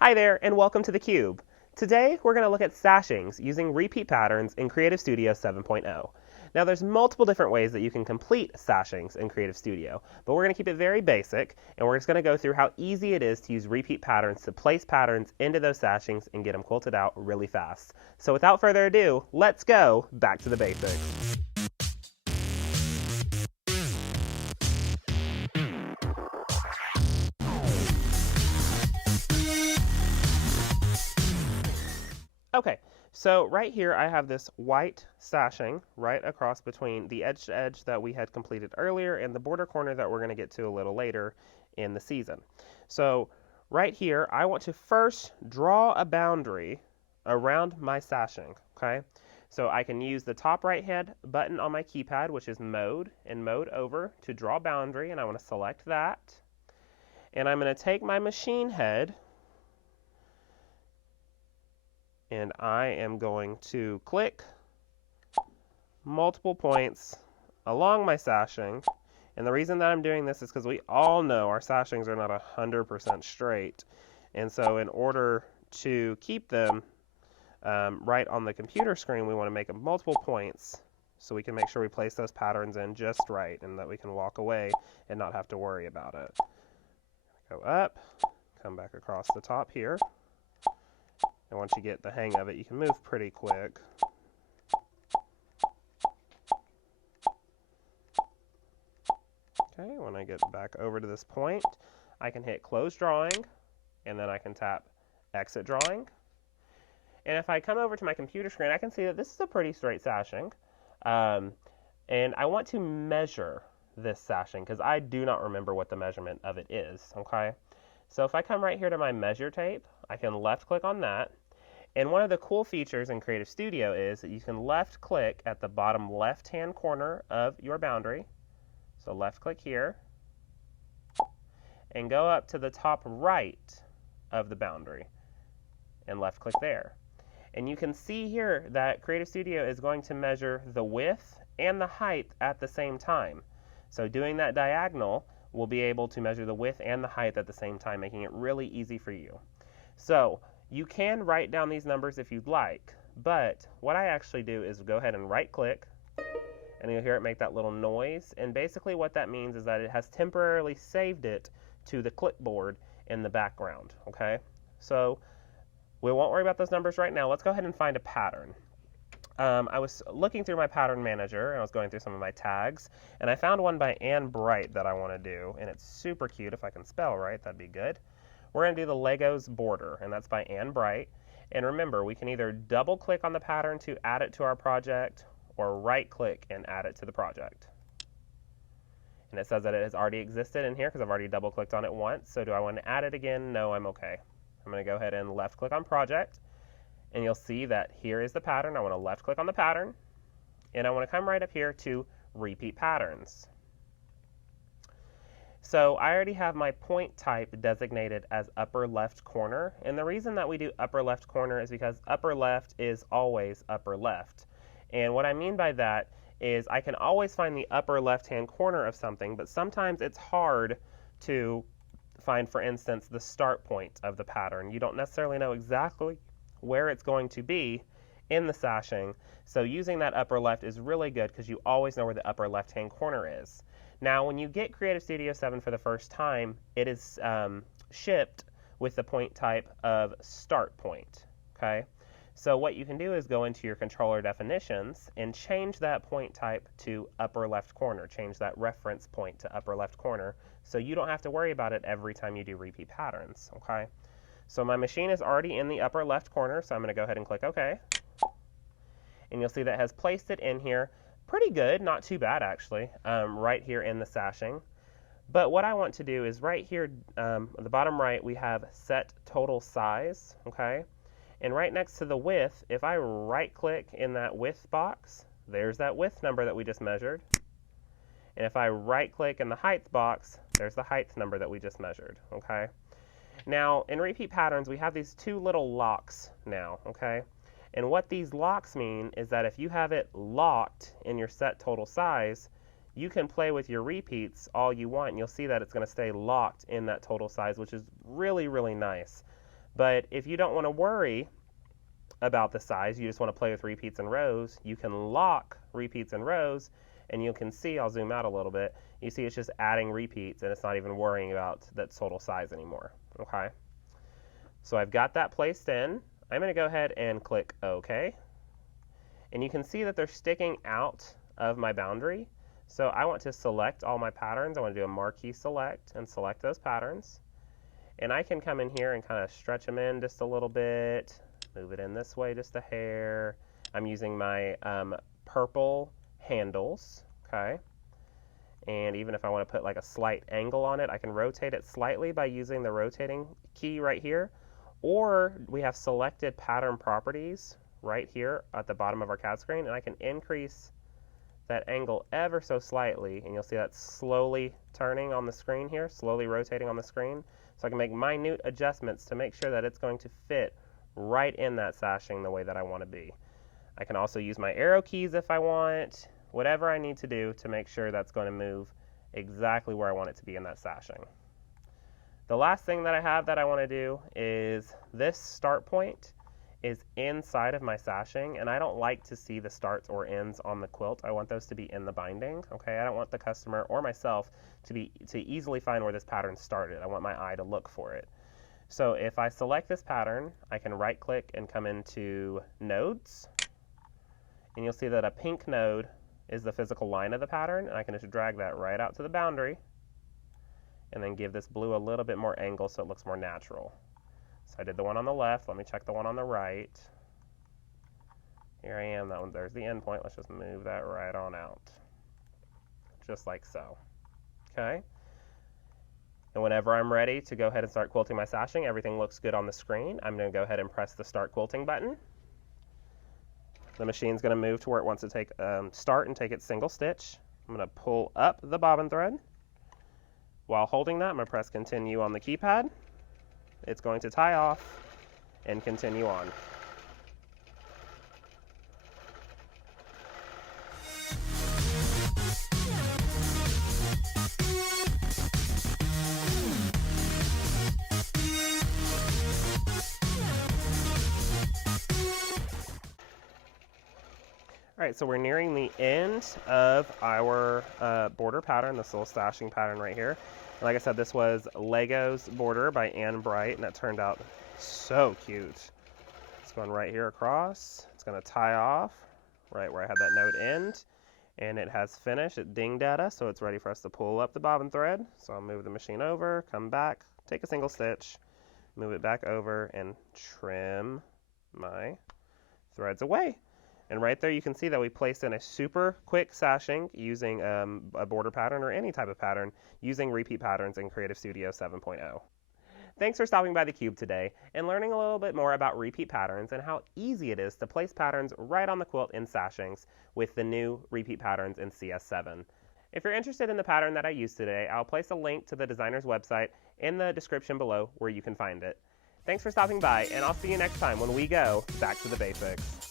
Hi there, and welcome to theCUBE. Today, we're going to look at sashings using repeat patterns in CreativeStudio 7.0. Now, there's multiple different ways that you can complete sashings in CreativeStudio, but we're going to keep it very basic, and we're just going to go through how easy it is to use repeat patterns to place patterns into those sashings and get them quilted out really fast. So without further ado, let's go back to the basics. Okay, so right here I have this white sashing right across between the edge to edge that we had completed earlier and the border corner that we're going to get to a little later in the season. So right here I want to first draw a boundary around my sashing, okay? So I can use the top right hand button on my keypad, which is mode, and mode over to draw boundary, and I want to select that. And I'm going to take my machine head and I am going to click multiple points along my sashing. And the reason that I'm doing this is because we all know our sashings are not 100% straight. And so in order to keep them right on the computer screen, we want to make them multiple points so we can make sure we place those patterns in just right and that we can walk away and not have to worry about it. Go up, come back across the top here. And once you get the hang of it, you can move pretty quick. Okay, when I get back over to this point, I can hit close drawing, and then I can tap exit drawing. And if I come over to my computer screen, I can see that this is a pretty straight sashing. And I want to measure this sashing because I do not remember what the measurement of it is, okay? So if I come right here to my measure tape, I can left click on that. And one of the cool features in CreativeStudio is that you can left click at the bottom left hand corner of your boundary. So left click here and go up to the top right of the boundary and left click there. And you can see here that CreativeStudio is going to measure the width and the height at the same time. So doing that diagonal, we'll be able to measure the width and the height at the same time, making it really easy for you. So you can write down these numbers if you'd like, but what I actually do is go ahead and right click, and you'll hear it make that little noise. And basically what that means is that it has temporarily saved it to the clipboard in the background, okay? So we won't worry about those numbers right now. Let's go ahead and find a pattern. I was looking through my pattern manager, and I was going through some of my tags, and I found one by Anne Bright that I want to do, and it's super cute. If I can spell right, that'd be good. We're going to do the Legos border, and that's by Anne Bright. And remember, we can either double click on the pattern to add it to our project, or right click and add it to the project. And it says that it has already existed in here because I've already double clicked on it once. So do I want to add it again? No, I'm okay. I'm going to go ahead and left click on project, and you'll see that here is the pattern. I want to left click on the pattern, and I want to come right up here to repeat patterns. So I already have my point type designated as upper left corner, and the reason that we do upper left corner is because upper left is always upper left. And what I mean by that is I can always find the upper left hand corner of something, but sometimes it's hard to find, for instance, the start point of the pattern. You don't necessarily know exactly where it's going to be in the sashing, so using that upper left is really good because you always know where the upper left hand corner is. Now, when you get CreativeStudio 7 for the first time, it is shipped with the point type of start point, okay? So what you can do is go into your controller definitions and change that point type to upper left corner. Change that reference point to upper left corner so you don't have to worry about it every time you do repeat patterns, okay? So my machine is already in the upper left corner, so I'm going to go ahead and click OK. And you'll see that it has placed it in here. Pretty good, not too bad actually, right here in the sashing. But what I want to do is right here, at the bottom right, we have set total size, okay? And right next to the width, if I right click in that width box, there's that width number that we just measured. And if I right click in the height box, there's the height number that we just measured, okay? Now, in repeat patterns, we have these two little locks now, okay? And what these locks mean is that if you have it locked in your set total size, you can play with your repeats all you want, and you'll see that it's going to stay locked in that total size, which is really, really nice. But if you don't want to worry about the size, you just want to play with repeats and rows, you can lock repeats and rows, and you can see, I'll zoom out a little bit, you see it's just adding repeats and it's not even worrying about that total size anymore, okay? So I've got that placed in. I'm going to go ahead and click OK. And you can see that they're sticking out of my boundary. So I want to select all my patterns. I want to do a marquee select and select those patterns. And I can come in here and kind of stretch them in just a little bit, move it in this way just a hair. I'm using my purple handles, okay? And even if I want to put like a slight angle on it, I can rotate it slightly by using the rotating key right here. Or we have selected pattern properties right here at the bottom of our CAD screen, and I can increase that angle ever so slightly, and you'll see that slowly turning on the screen here, slowly rotating on the screen. So I can make minute adjustments to make sure that it's going to fit right in that sashing the way that I want to be. I can also use my arrow keys if I want, whatever I need to do to make sure that's going to move exactly where I want it to be in that sashing. The last thing that I have that I want to do is this start point is inside of my sashing, and I don't like to see the starts or ends on the quilt. I want those to be in the binding, okay? I don't want the customer or myself to easily find where this pattern started. I want my eye to look for it. So if I select this pattern, I can right click and come into nodes, and you'll see that a pink node is the physical line of the pattern, and I can just drag that right out to the boundary and then give this blue a little bit more angle so it looks more natural. So I did the one on the left. Let me check the one on the right. Here I am. That one, there's the end point. Let's just move that right on out, just like so. Okay. And whenever I'm ready to go ahead and start quilting my sashing, everything looks good on the screen. I'm going to go ahead and press the Start Quilting button. The machine's going to move to where it wants to take start and take its single stitch. I'm going to pull up the bobbin thread. While holding that, I'm going to press Continue on the keypad. It's going to tie off and continue on. All right, so we're nearing the end of our border pattern, this little stashing pattern right here. And like I said, this was Lego's Border by Ann Bright, and that turned out so cute. It's going right here across. It's going to tie off right where I had that node end, and it has finished. It dinged at us, so it's ready for us to pull up the bobbin thread. So I'll move the machine over, come back, take a single stitch, move it back over, and trim my threads away. And right there you can see that we placed in a super quick sashing using a border pattern or any type of pattern using repeat patterns in CreativeStudio 7.0. Thanks for stopping by theCUBE today and learning a little bit more about repeat patterns and how easy it is to place patterns right on the quilt in sashings with the new repeat patterns in CS7. If you're interested in the pattern that I used today, I'll place a link to the designer's website in the description below where you can find it. Thanks for stopping by, and I'll see you next time when we go back to the basics.